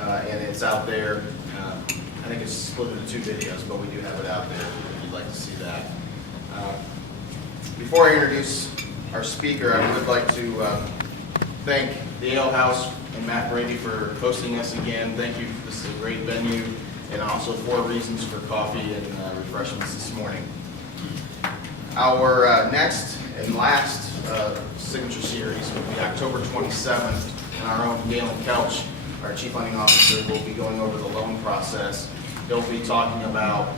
and it's out there. I think it's split into 2 videos, but we do have it out there if you'd like to see that. Before I introduce our speaker, I would like to thank the Ale House and Matt Brady for hosting us again. Thank you. This is a great venue, and also 4 reasons for coffee and refreshments this morning. Our next and last signature series will be October 27th, and our own Galen Kelch, our Chief Lending Officer, will be going over the loan process. He'll be talking about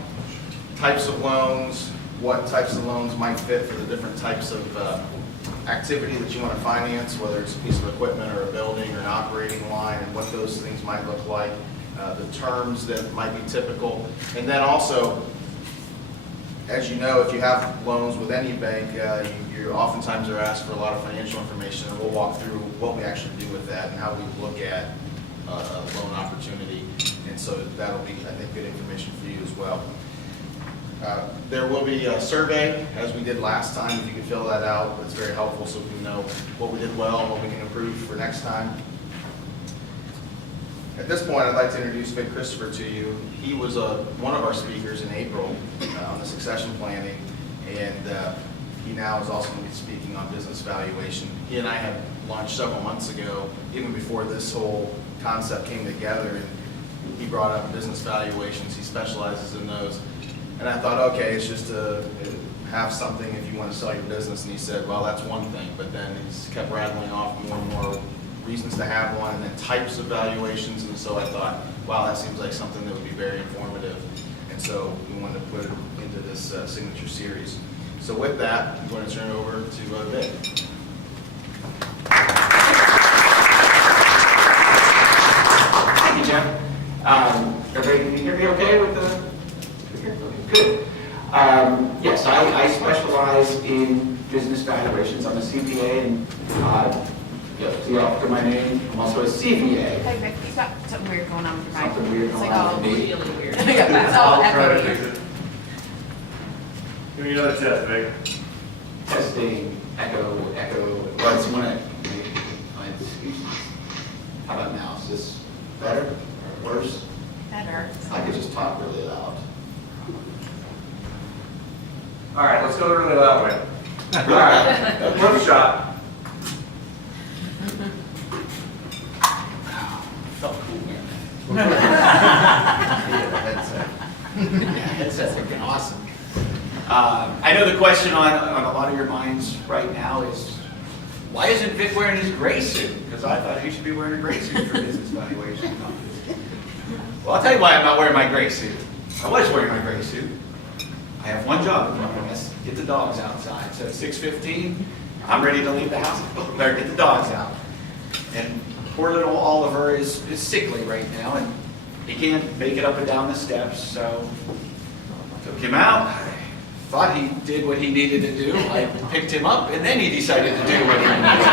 types of loans, what types of loans might fit for the different types of activity that you want to finance, whether it's a piece of equipment or a building or an operating line, and what those things might look like, the terms that might be typical. And then also, as you know, if you have loans with any bank, you oftentimes are asked for a lot of financial information, and we'll walk through what we actually do with that and how we look at a loan opportunity. And so that'll be, I think, good information for you as well. There will be a survey, as we did last time. If you could fill that out, it's very helpful so we can know what we did well and what we can improve for next time. At this point, I'd like to introduce Vic Christopher to you. He was one of our speakers in April on the succession planning, and he now is also going to be speaking on business valuation. He and I had launched several months ago, even before this whole concept came together, and he brought up business valuations. He specializes in those. And I thought, okay, it's just to have something if you want to sell your business. And he said, well, that's one thing. But then he's kept rattling off more and more reasons to have one, and then types of valuations. And so I thought, wow, that seems like something that would be very informative. And so we wanted to put it into this signature series. So with that, I'm going to turn it over to Vic. Thank you, Jeff. Everybody, can you hear me okay with the? Good. Yes, I specialize in business valuations. I'm a CPA, and see after my name, I'm also a CVA. Hey Vic, you got something weird going on with your mic. Something weird It's going like on all with me. really weird. It's all echoey. Give me another test, Vic. Testing, echo. What's one of my excuses? How about now? Is this better or worse? Better. I could just talk really loud. All right, let's go the really loud way. All right, one shot. Felt cool, man. Headset's looking awesome. I know the question on a lot of your minds right now is, why isn't Vic wearing his gray suit? Because I thought he should be wearing a gray suit for business valuation. Well, I'll tell you why I'm not wearing my gray suit. I was wearing my gray suit. I have one job in front of us, get the dogs outside. So at 6:15, I'm ready to leave the house. Better get the dogs out. And poor little Oliver is sickly right now, and he can't make it up and down the steps. So took him out. I thought he did what he needed to do. I picked him up, and then he decided to do what he needed to do.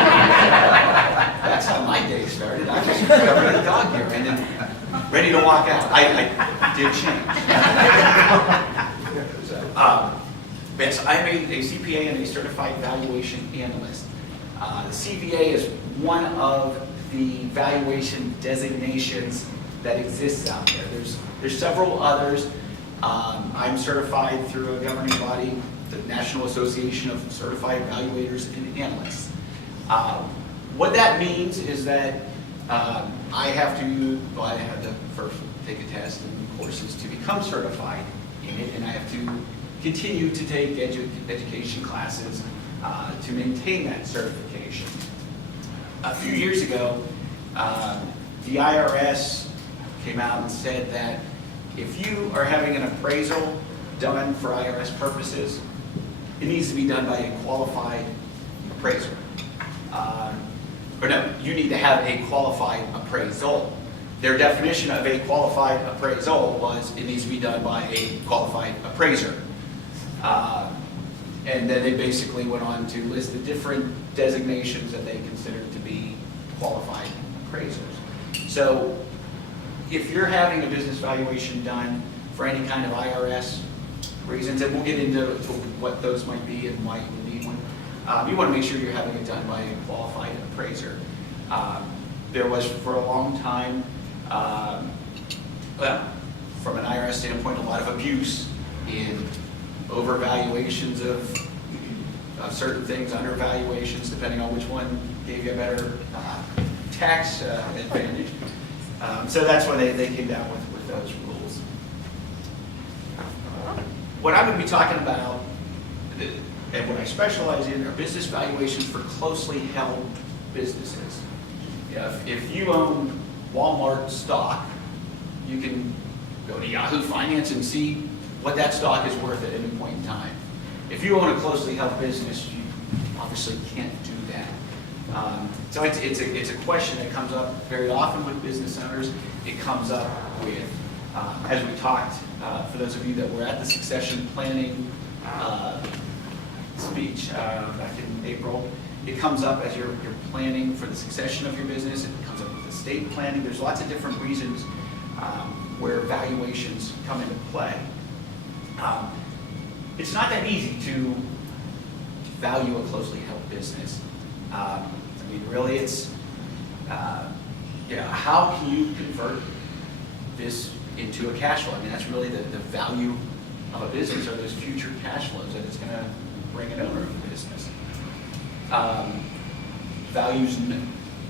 That's how my day started. I was covering the dog here, and then ready to walk out. I did change. Yes, I'm a CPA and a certified valuation analyst. The CVA is one of the valuation designations that exists out there. There's several others. I'm certified through a governing body, the National Association of Certified Evaluators and Analysts. What that means is that I had to first take a test and courses to become certified in it, and I have to continue to take education classes to maintain that certification. A few years ago, the IRS came out and said that if you are having an appraisal done for IRS purposes, it needs to be done by a qualified appraiser. Or no, you need to have a qualified appraisal. Their definition of a qualified appraisal was it needs to be done by a qualified appraiser. And then they basically went on to list the different designations that they considered to be qualified appraisers. So if you're having a business valuation done for any kind of IRS reasons, and we'll get into what those might be and why you would need one, you want to make sure you're having it done by a qualified appraiser. There was, for a long time, Well, from an IRS standpoint, a lot of abuse in overvaluations of certain things, undervaluations, depending on which one gave you a better tax advantage. So that's when they came down with those rules. What I'm going to be talking about, and what I specialize in, are business valuations for closely held businesses. If you own Walmart stock, you can go to Yahoo Finance and see what that stock is worth at any point in time. If you own a closely held business, you obviously can't do that. So it's a question that comes up very often with business owners. It comes up with, as we talked, for those of you that were at the succession planning speech back in April, it comes up as you're planning for the succession of your business. It comes up with estate planning. There's lots of different reasons where valuations come into play. It's not that easy to value a closely held business. I mean, really, it's how can you convert this into a cash flow? I mean, that's really the value of a business, are those future cash flows that it's going to bring an owner of the business.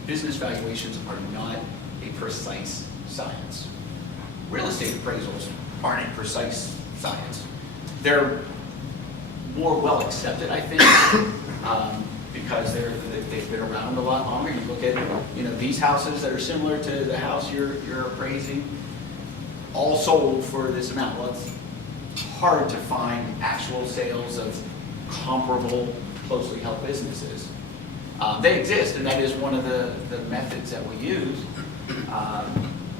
Business valuations are not a precise science. Real estate appraisals aren't a precise science. They're more well accepted, I think, because they've been around a lot longer. You look at these houses that are similar to the house you're appraising, all sold for this amount. Well, it's hard to find actual sales of comparable closely held businesses. They exist, and that is one of the methods that we use,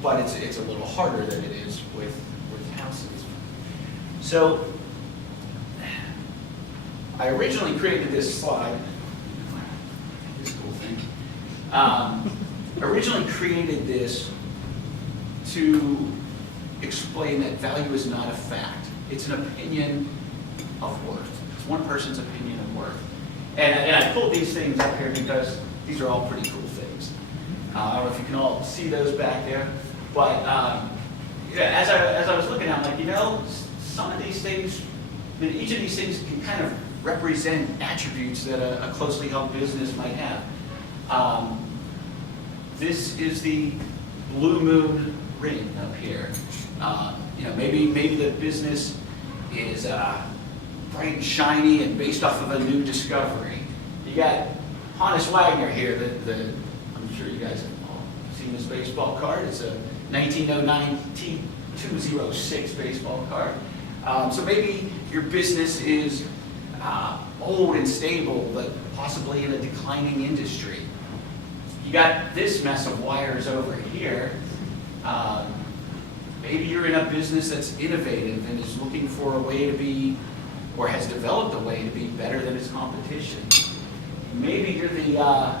but it's a little harder than it is with houses. So I originally created this slide, this cool thing. Originally created this to explain that value is not a fact. It's an opinion of worth. It's one person's opinion of worth. And I pulled these things up here because these are all pretty cool things. I don't know if you can all see those back there, but as I was looking at it, I'm like, some of these things, each of these things can kind of represent attributes that a closely held business might have. This is the blue moon ring up here. Maybe the business is bright and shiny and based off of a new discovery. You got Hannes Wagner here. I'm sure you guys have all seen this baseball card. It's a 1909 T206 baseball card. So maybe your business is old and stable, but possibly in a declining industry. You got this mess of wires over here. Maybe you're in a business that's innovative and is looking for a way to be, or has developed a way to be better than its competition. Maybe you're the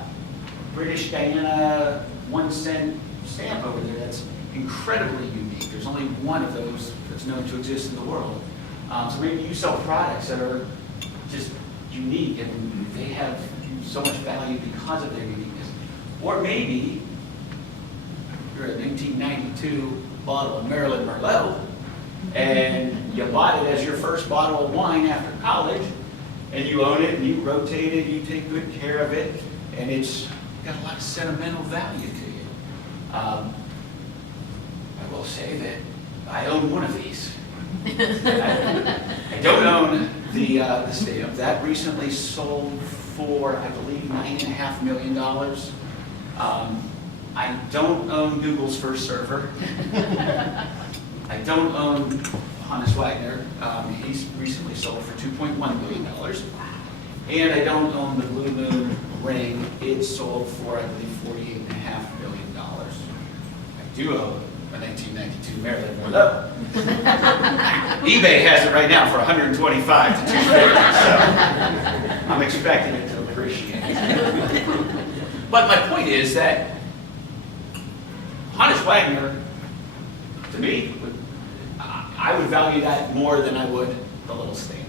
British Guyana 1 cent stamp over there that's incredibly unique. There's only one of those that's known to exist in the world. So maybe you sell products that are just unique and they have so much value because of their uniqueness. Or maybe you're a 1992 bottle of Maryland Merlot and you bought it as your first bottle of wine after college, and you own it and you rotate it, you take good care of it, and it's got a lot of sentimental value to you. I will say that I own one of these. I don't own the stamp. That recently sold for, I believe, $9.5 million. I don't own Google's first server. I don't own Hannes Wagner. He's recently sold for $2.1 million. And I don't own the Blue Moon ring. It sold for, I believe, $48.5 million. I do own a 1992 Maryland Merlot. eBay has it right now for $125 to $250, so I'm expecting it to appreciate. But my point is that Hannes Wagner, to me, I would value that more than I would the little stamp.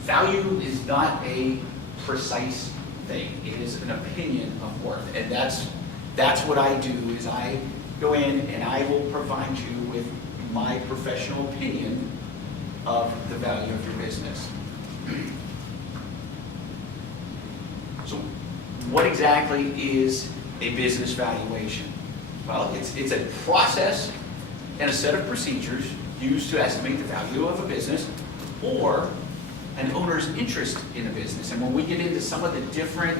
Value is not a precise thing. It is an opinion of worth, and that's what I do. Is I go in and I will provide you with my professional opinion of the value of your business. So what exactly is a business valuation? Well, it's a process and a set of procedures used to estimate the value of a business or an owner's interest in a business. And when we get into some of the different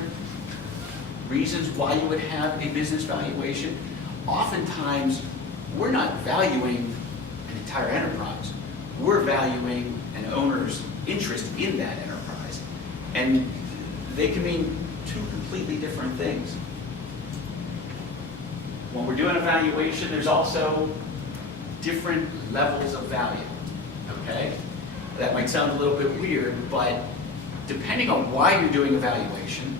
reasons why you would have a business valuation, oftentimes we're not valuing an entire enterprise. We're valuing an owner's interest in that enterprise. And they can mean two completely different things. When we're doing a valuation, there's also different levels of value, okay? That might sound a little bit weird, but depending on why you're doing a valuation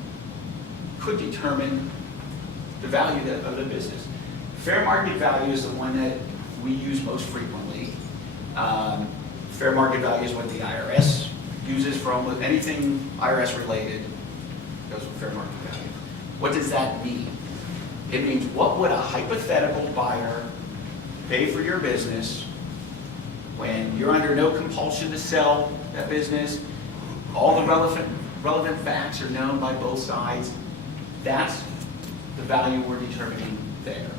could determine the value of the business. Fair market value is the one that we use most frequently. Fair market value is what the IRS uses for almost anything IRS related goes with fair market value. What does that mean? It means what would a hypothetical buyer pay for your business when you're under no compulsion to sell that business, all the relevant facts are known by both sides. That's the value we're determining there.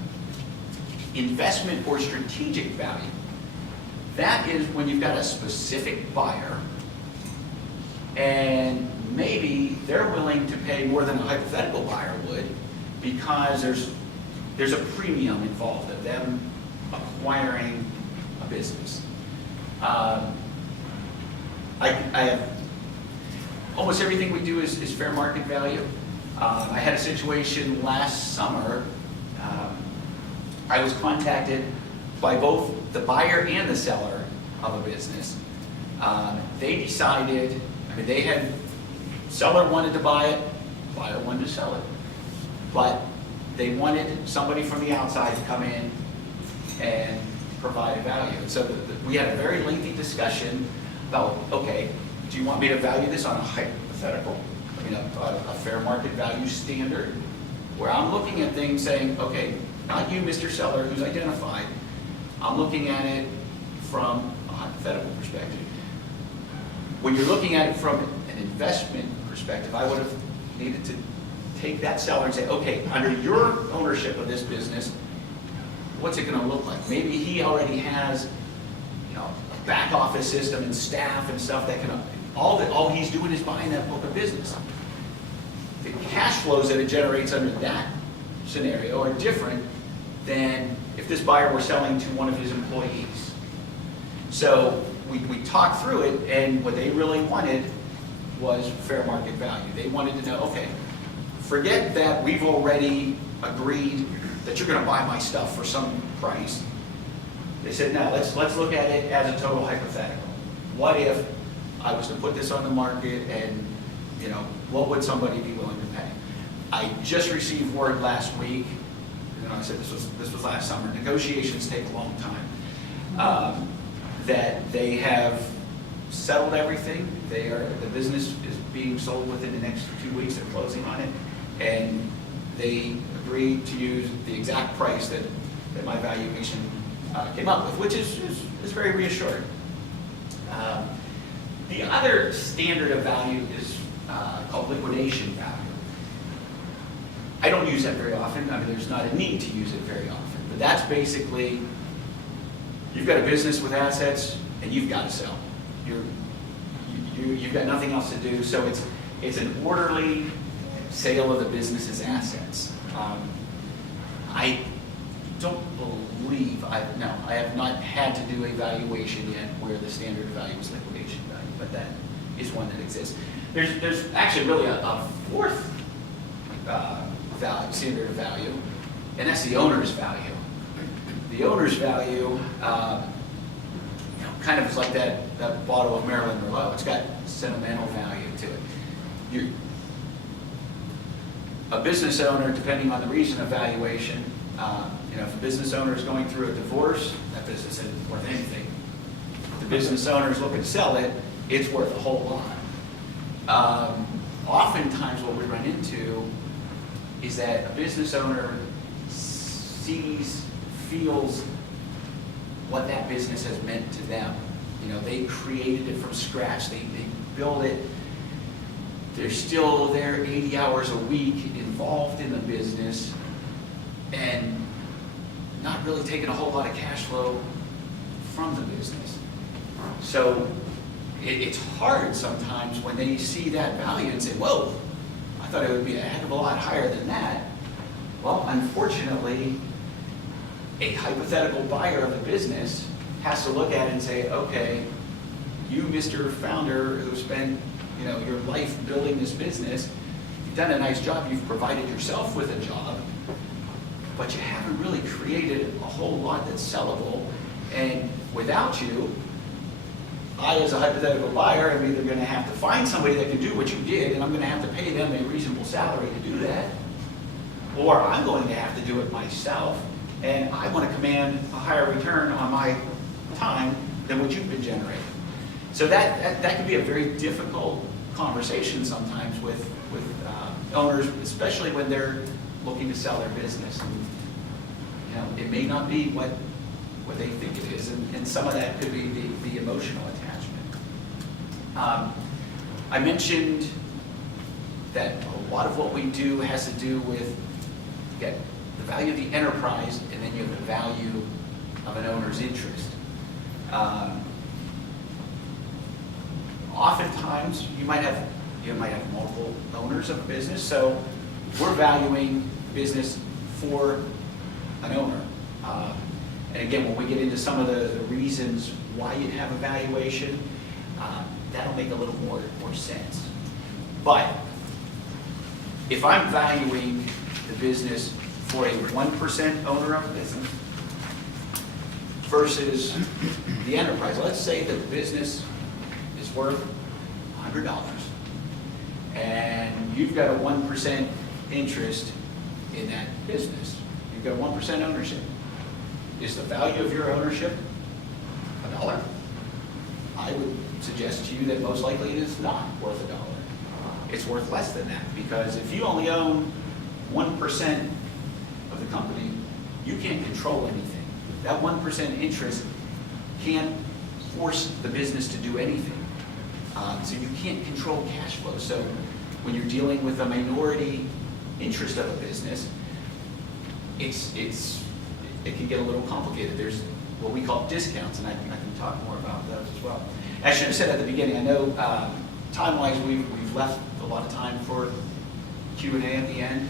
Investment or strategic value. That is when you've got a specific buyer and maybe they're willing to pay more than a hypothetical buyer would because there's a premium involved of them acquiring a business. I have almost everything we do is fair market value. I had a situation last summer. I was contacted by both the buyer and the seller of a business. They decided, seller wanted to buy it, buyer wanted to sell it. But they wanted somebody from the outside to come in and provide a value. And so we had a very lengthy discussion about, okay, do you want me to value this on a hypothetical, a fair market value standard, where I'm looking at things saying, okay, not you, Mr. Seller, who's identified, I'm looking at it from a hypothetical perspective. When you're looking at it from an investment perspective, I would have needed to take that seller and say, okay, under your ownership of this business, what's it going to look like? Maybe he already has, a back office system and staff and stuff that can, all he's doing is buying that book of business. The cash flows that it generates under that scenario are different than if this buyer were selling to one of his employees. So we talked through it, and what they really wanted was fair market value. They wanted to know, okay, forget that we've already agreed that you're going to buy my stuff for some price. They said, no, let's look at it as a total hypothetical. What if I was to put this on the market and, what would somebody be willing to pay? I just received word last week, I said this was last summer, negotiations take a long time, that they have settled everything. The business is being sold within the next 2 weeks. They're closing on it, and they agreed to use the exact price that my valuation came up with, which is very reassuring. The other standard of value is called liquidation value. I don't use that very often. There's not a need to use it very often, but that's basically, you've got a business with assets and you've got to sell. You've got nothing else to do, so it's an orderly sale of the business's assets. I don't believe, I have not had to do a valuation yet where the standard of value is liquidation value, but that is one that exists. There's actually really a fourth standard of value, and that's the owner's value. The owner's value kind of is like that bottle of Maryland Merlot. It's got sentimental value to it. A business owner, depending on the reason of valuation, if a business owner is going through a divorce, that business isn't worth anything. If the business owner is looking to sell it, it's worth a whole lot. Oftentimes what we run into is that a business owner sees feels what that business has meant to them. You know, they created it from scratch. They built it. They're still there 80 hours a week involved in the business and not really taking a whole lot of cash flow from the business. So it's hard sometimes when they see that value and say, whoa, I thought it would be a heck of a lot higher than that. Well, unfortunately, a hypothetical buyer of the business has to look at it and say, okay, you, Mr. Founder, who spent your life building this business, you've done a nice job, you've provided yourself with a job, but you haven't really created a whole lot that's sellable, and without you, I, as a hypothetical buyer, am either going to have to find somebody that can do what you did, and I'm going to have to pay them a reasonable salary to do that, or I'm going to have to do it myself, and I want to command a higher return on my time than what you've been generating. So that can be a very difficult conversation sometimes with owners, especially when they're looking to sell their business. And, it may not be what they think it is, and some of that could be the emotional attachment. I mentioned that a lot of what we do has to do with the value of the enterprise, and then you have the value of an owner's interest. Oftentimes, you might have multiple owners of a business, so we're valuing business for an owner. And again, when we get into some of the reasons why you have a valuation, that'll make a little more sense. But if I'm valuing the business for a 1% owner of a business versus the enterprise, let's say that the business is worth $100 and you've got a 1% interest in that business. You've got 1% ownership. Is the value of your ownership $1? I would suggest to you that most likely it is not worth $1. It's worth less than that, because if you only own 1% of the company, you can't control anything. That 1% interest can't force the business to do anything. So you can't control cash flow. So when you're dealing with a minority interest of a business, it can get a little complicated. There's what we call discounts, and I can talk more about those as well. I should have said at the beginning, I know time-wise we've left a lot of time for Q&A at the end.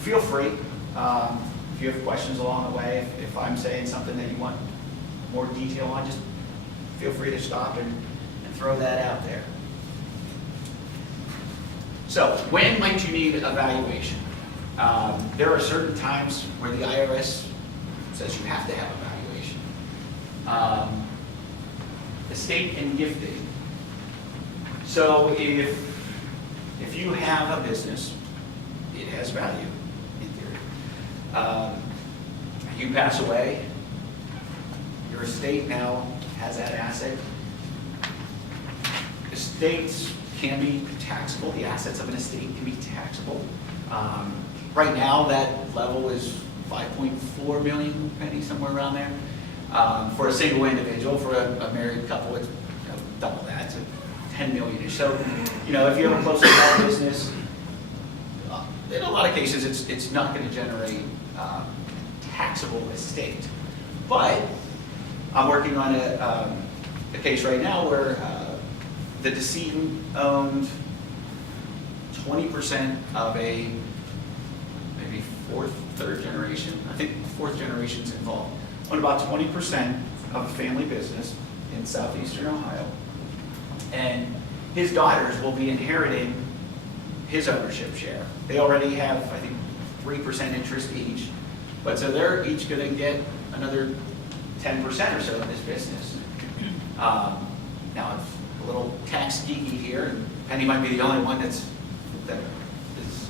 Feel free, if you have questions along the way, if I'm saying something that you want more detail on, just feel free to stop and throw that out there. So, when might you need a valuation? There are certain times where the IRS says you have to have a valuation. Estate and gifting. So if you have a business, it has value in theory. You pass away, your estate now has that asset. Estates can be taxable. The assets of an estate can be taxable. Right now, that level is 5.4 million, Penny, somewhere around there. For a single individual, for a married couple, it's double that, so 10 million-ish. So, if you have a closely held business, in a lot of cases, it's not going to generate taxable estate. But I'm working on a case right now where the decedent owned 20% of a maybe third generation. I think fourth generation's involved. Owned about 20% of a family business in southeastern Ohio. And his daughters will be inheriting his ownership share. They already have, I think, 3% interest each. But so they're each going to get another 10% or so of this business. Now it's a little tax geeky here, and Penny might be the only one that is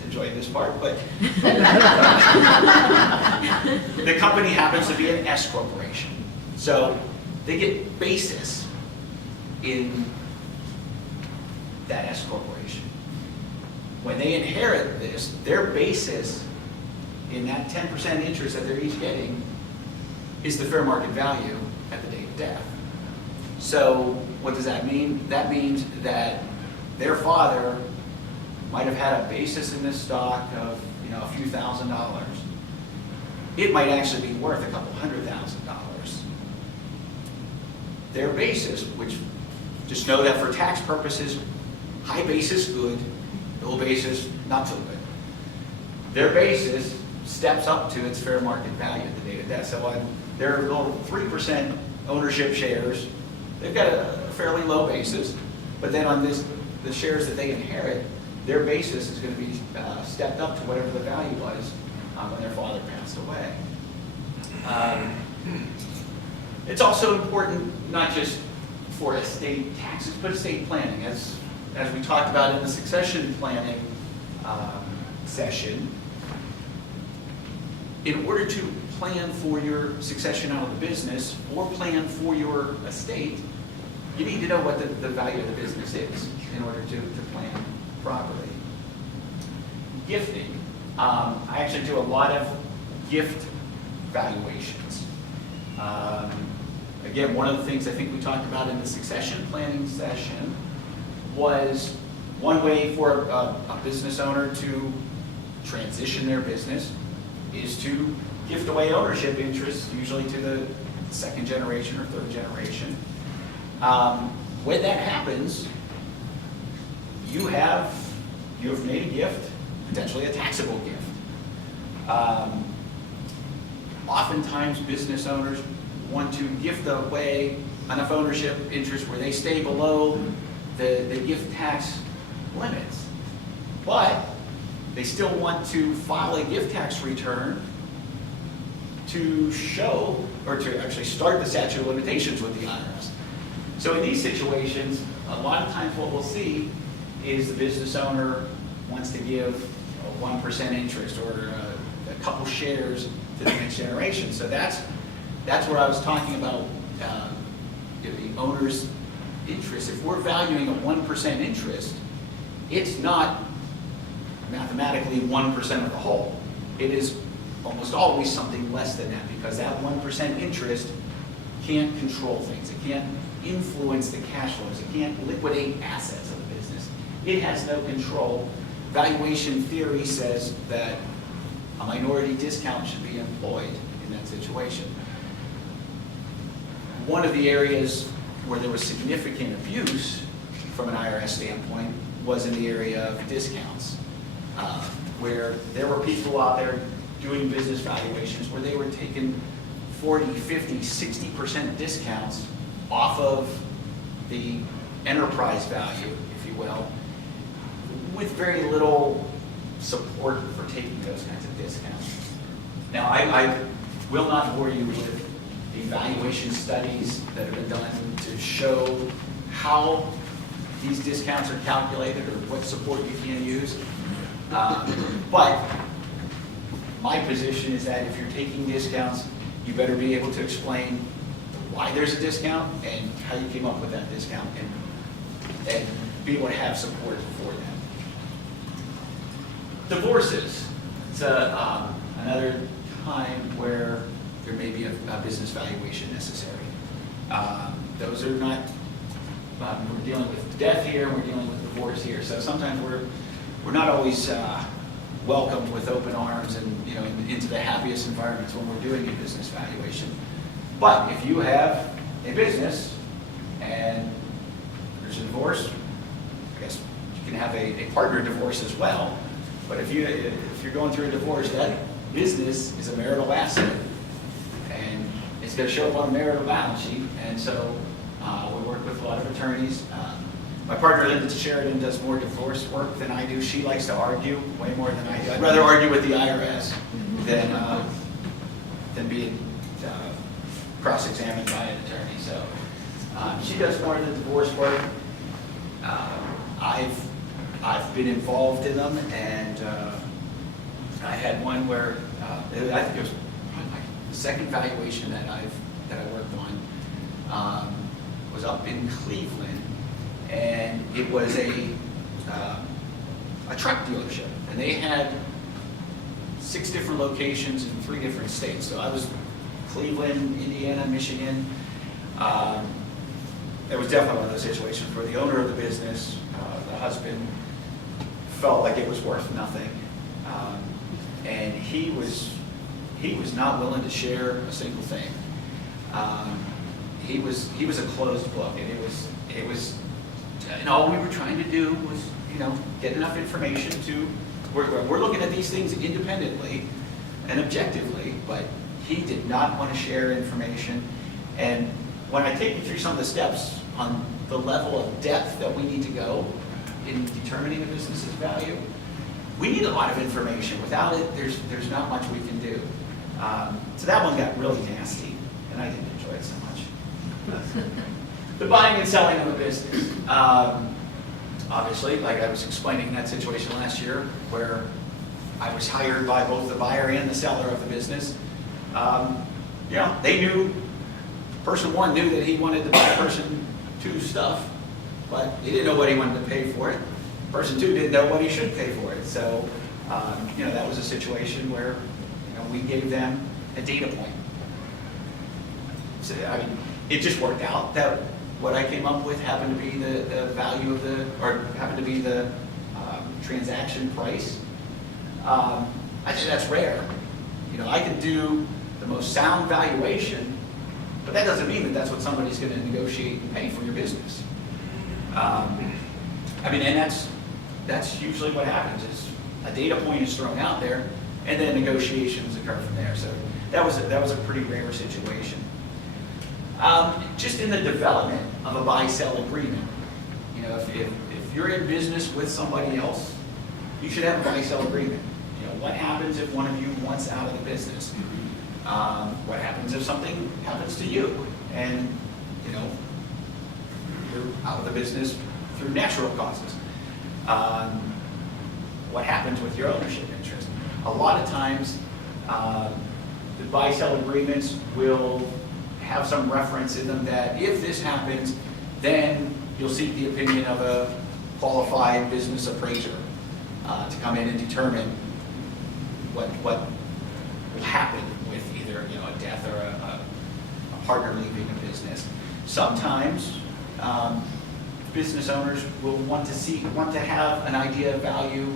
enjoying this part, but the company happens to be an S corporation. So they get basis in that S corporation. When they inherit this, their basis in that 10% interest that they're each getting is the fair market value at the date of death. So what does that mean? That means that their father might have had a basis in this stock of, a few $1,000s. It might actually be worth a couple $100,000. Their basis, which just know that for tax purposes, high basis good, low basis not so good. Their basis steps up to its fair market value at the date of death. So on their little 3% ownership shares, they've got a fairly low basis, but then on the shares that they inherit, their basis is going to be stepped up to whatever the value was when their father passed away. It's also important not just for estate taxes, but estate planning. As we talked about in the succession planning session, in order to plan for your succession out of the business or plan for your estate, you need to know what the value of the business is in order to plan properly. Gifting. I actually do a lot of gift valuations. Again, one of the things I think we talked about in the succession planning session was one way for a business owner to transition their business is to gift away ownership interests, usually to the second generation or third generation. When that happens, you have made a gift, potentially a taxable gift. Oftentimes, business owners want to gift away enough ownership interest where they stay below the gift tax limits. But they still want to file a gift tax return to show, or to actually start the statute of limitations with the IRS. So in these situations, a lot of times what we'll see is the business owner wants to give a 1% interest or a couple shares to the next generation. So that's where I was talking about the owner's interest. If we're valuing a 1% interest, it's not mathematically 1% of the whole. It is almost always something less than that, because that 1% interest can't control things. It can't influence the cash flows. It can't liquidate assets of the business. It has no control. Valuation theory says that a minority discount should be employed in that situation. One of the areas where there was significant abuse from an IRS standpoint was in the area of discounts, where there were people out there doing business valuations where they were taking 40, 50, 60% discounts off of the enterprise value, if you will, with very little support for taking those kinds of discounts. Now, I will not bore you with the valuation studies that have been done to show how these discounts are calculated or what support you can use. But my position is that if you're taking discounts, you better be able to explain why there's a discount and how you came up with that discount, and be able to have support for that. Divorces. It's another time where there may be a business valuation necessary. Those are not, we're dealing with death here, we're dealing with divorce here, so sometimes we're not always welcomed with open arms and into the happiest environments when we're doing a business valuation. But if you have a business and there's a divorce, I guess you can have a partner divorce as well. But if you're going through a divorce, that business is a marital asset, and it's going to show up on a marital balance sheet. And so we work with a lot of attorneys. My partner, Linda Sheridan, does more divorce work than I do. She likes to argue way more than I do. I'd rather argue with the IRS than be cross-examined by an attorney. So she does more of the divorce work. I've been involved in them, and I had one where I think it was probably the second valuation that I worked on was up in Cleveland, and it was a truck dealership, and they had 6 different locations in 3 different states. So I was Cleveland, Indiana, Michigan. It was definitely one of those situations where the owner of the business, the husband, felt like it was worth nothing. And he was not willing to share a single thing. He was a closed book, and it was, and all we were trying to do was, get enough information to, we're looking at these things independently and objectively, but he did not want to share information. And when I take you through some of the steps on the level of depth that we need to go in determining a business's value, we need a lot of information. Without it, there's not much we can do. So that one got really nasty, and I didn't enjoy it so much. The buying and selling of a business. Obviously, like I was explaining that situation last year, where I was hired by both the buyer and the seller of the business. They knew, person one knew that he wanted to buy person two's stuff, but he didn't know what he wanted to pay for it. Person two didn't know what he should pay for it. So, that was a situation where, we gave them a data point. So, it just worked out that what I came up with happened to be the value of happened to be the transaction price. I think that's rare. I can do the most sound valuation, but that doesn't mean that that's what somebody's going to negotiate and pay for your business. And that's usually what happens is a data point is thrown out there, and then negotiations occur from there. So that was a pretty rare situation. Just in the development of a buy-sell agreement, if you're in business with somebody else, you should have a buy-sell agreement. What happens if one of you wants out of the business? What happens if something happens to you and you're out of the business through natural causes? What happens with your ownership interest? A lot of times, the buy-sell agreements will have some reference in them that if this happens, then you'll seek the opinion of a qualified business appraiser to come in and determine what will happen with either a death or a partner leaving a business. Sometimes business owners will want to have an idea of value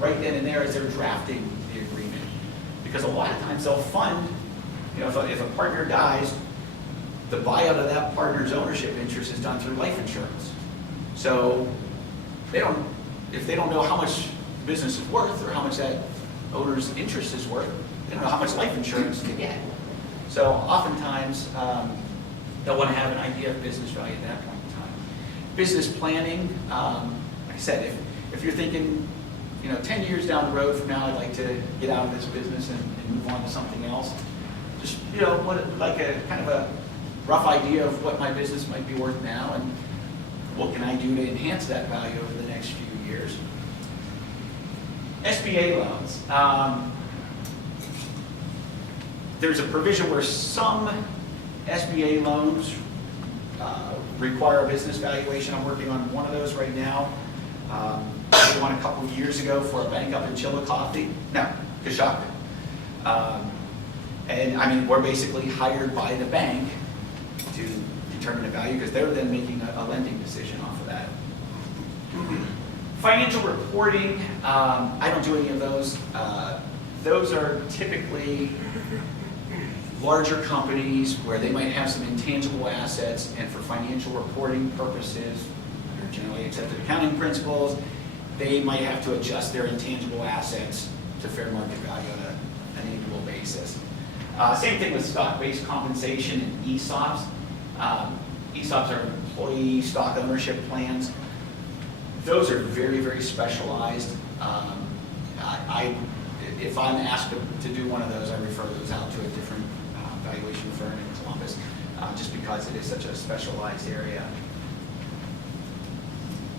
right then and there as they're drafting the agreement, because a lot of times they'll fund. If a partner dies, the buyout of that partner's ownership interest is done through life insurance. So if they don't know how much the business is worth or how much that owner's interest is worth, they don't know how much life insurance to get. So oftentimes, they'll want to have an idea of business value at that point in time. Business planning, like I said, if you're thinking, 10 years down the road from now, I'd like to get out of this business and move on to something else. Just, like a kind of a rough idea of what my business might be worth now and what can I do to enhance that value over the next few years. SBA loans. There's a provision where some SBA loans require a business valuation. I'm working on one of those right now. I did one a couple of years ago for a bank up in Chillicothe. No, Coshocton. And we're basically hired by the bank to determine the value because they're then making a lending decision off of that. Financial reporting, I don't do any of those. Those are typically larger companies where they might have some intangible assets, and for financial reporting purposes, or generally accepted accounting principles, they might have to adjust their intangible assets to fair market value on an annual basis. Same thing with stock-based compensation and ESOPs. ESOPs are employee stock ownership plans. Those are very, very specialized. If I'm asked to do one of those, I refer those out to a different valuation firm in Columbus, just because it is such a specialized area.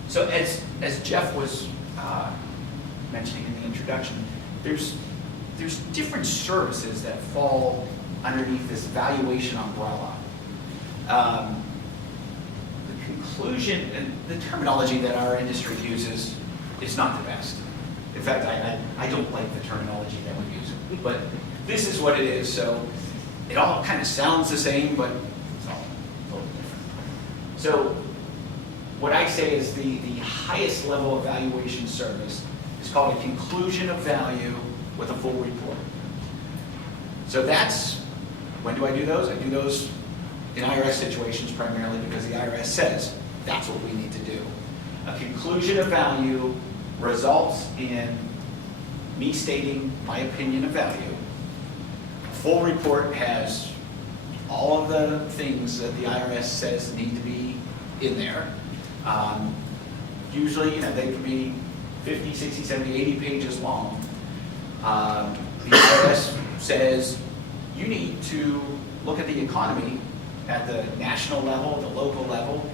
So as Jeff was mentioning in the introduction, there's different services that fall underneath this valuation umbrella. The conclusion and the terminology that our industry uses is not the best. In fact, I don't like the terminology that we use, but this is what it is. So It all kind of sounds the same, but it's all a little different. So what I say is the highest level of valuation service is called a conclusion of value with a full report. So that's, when do I do those? I do those in IRS situations primarily because the IRS says that's what we need to do. A conclusion of value results in me stating my opinion of value. A full report has all of the things that the IRS says need to be in there. Usually, they can be 50, 60, 70, 80 pages long. The IRS says you need to look at the economy at the national level, the local level,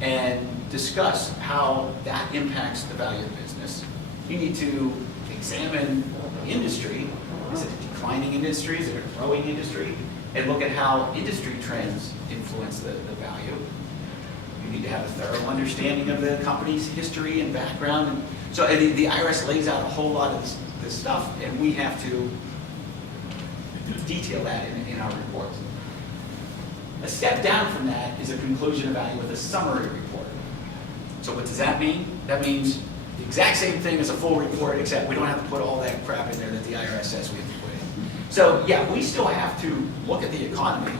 and discuss how that impacts the value of the business. You need to examine the industry. Is it a declining industry? Is it a growing industry? And look at how industry trends influence the value. You need to have a thorough understanding of the company's history and background. And so the IRS lays out a whole lot of this stuff, and we have to detail that in our reports. A step down from that is a conclusion of value with a summary report. So what does that mean? That means the exact same thing as a full report, except we don't have to put all that crap in there that the IRS says we have to put in. So yeah, we still have to look at the economy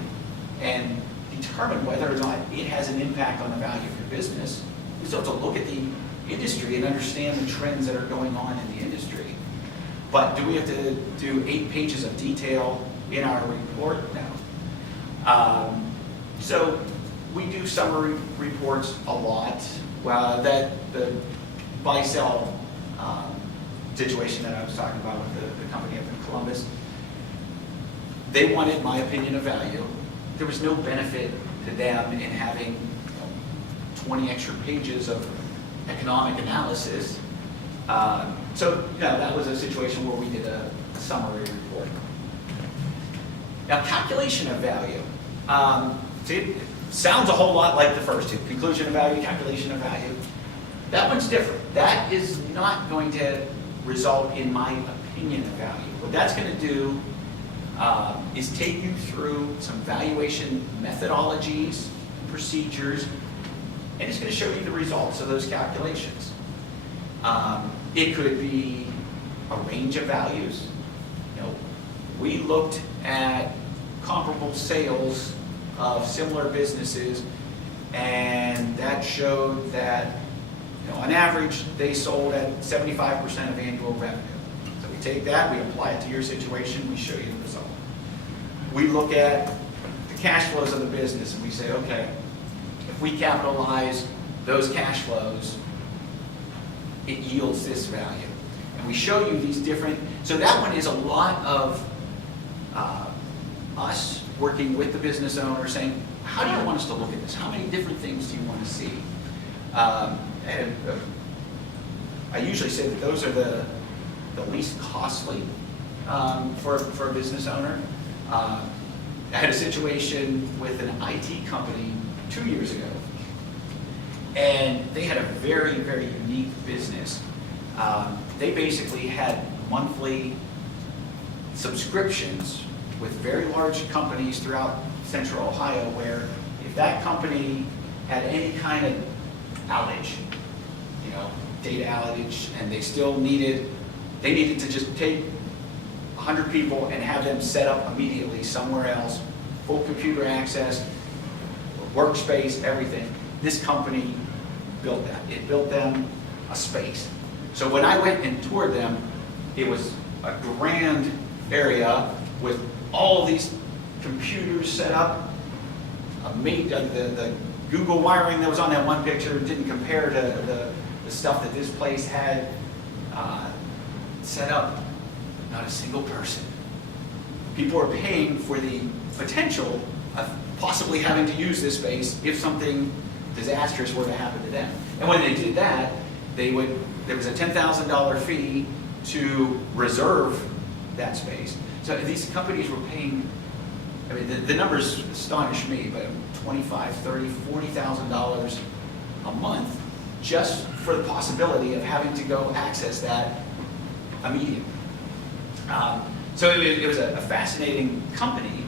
and determine whether or not it has an impact on the value of your business. We still have to look at the industry and understand the trends that are going on in the industry. But do we have to do 8 pages of detail in our report? No. So we do summary reports a lot. That the buy-sell situation that I was talking about with the company up in Columbus, they wanted my opinion of value. There was no benefit to them in having 20 extra pages of economic analysis. So that was a situation where we did a summary report. Now, calculation of value. See, it sounds a whole lot like the first two, conclusion of value, calculation of value. That one's different. That is not going to result in my opinion of value. What that's going to do is take you through some valuation methodologies, procedures, and it's going to show you the results of those calculations. It could be a range of values. We looked at comparable sales of similar businesses, and that showed that, on average, they sold at 75% of annual revenue. So we take that, we apply it to your situation, we show you the result. We look at the cash flows of the business, and we say, okay, if we capitalize those cash flows, it yields this value. And we show you these different, so that one is a lot of us working with the business owner saying, how do you want us to look at this? How many different things do you want to see? And I usually say that those are the least costly for a business owner. I had a situation with an IT company 2 years ago, and they had a very, very unique business. They basically had monthly subscriptions with very large companies throughout central Ohio, where if that company had any kind of outage, data outage, and they needed to just take 100 people and have them set up immediately somewhere else, full computer access, workspace, everything. This company built that. It built them a space. So when I went and toured them, it was a grand area with all these computers set up. The Google wiring that was on that one picture didn't compare to the stuff that this place had set up. Not a single person. People are paying for the potential of possibly having to use this space if something disastrous were to happen to them. And when they did that, there was a $10,000 fee to reserve that space. So these companies were paying, the numbers astonish me, but $25,000, $30,000, $40,000 a month just for the possibility of having to go access that immediately. So it was a fascinating company,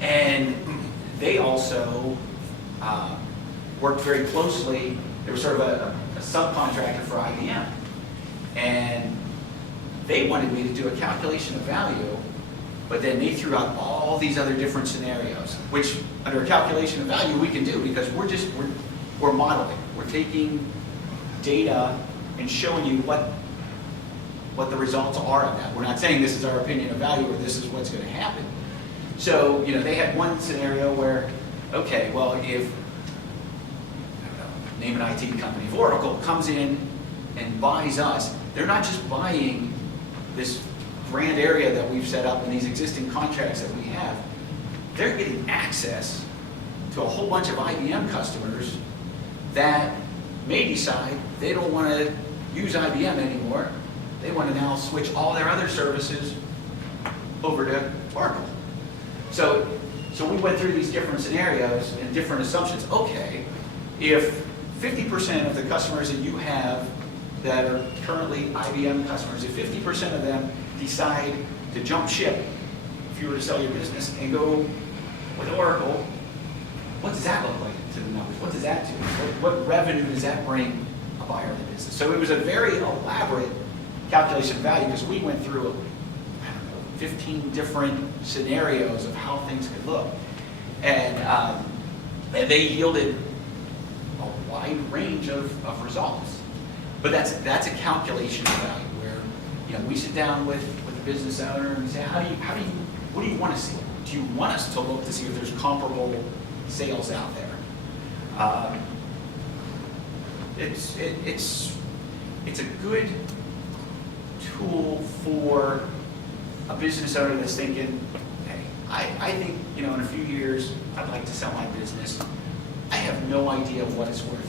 And they also worked very closely. They were sort of a subcontractor for IBM. And they wanted me to do a calculation of value, but then they threw out all these other different scenarios, which under a calculation of value we can do because we're modeling. We're taking data and showing you what the results are of that. We're not saying this is our opinion of value or this is what's going to happen. So, they had one scenario where, okay, well, if, I don't know, name an IT company, if Oracle comes in and buys us, they're not just buying this grand area that we've set up in these existing contracts that we have. They're getting access to a whole bunch of IBM customers that may decide they don't want to use IBM anymore. They want to now switch all their other services over to Oracle. So we went through these different scenarios and different assumptions. Okay, if 50% of the customers that you have that are currently IBM customers, if 50% of them decide to jump ship, if you were to sell your business and go with Oracle, what does that look like to the numbers? What does that do? What revenue does that bring a buyer of the business? So it was a very elaborate calculation of value because we went through, 15 different scenarios of how things could look. And they yielded a wide range of results. But that's a calculation of value where we sit down with the business owner and say, what do you want to see? Do you want us to look to see if there's comparable sales out there? It's a good tool for a business owner that's thinking, hey, I think in a few years I'd like to sell my business. I have no idea what it's worth.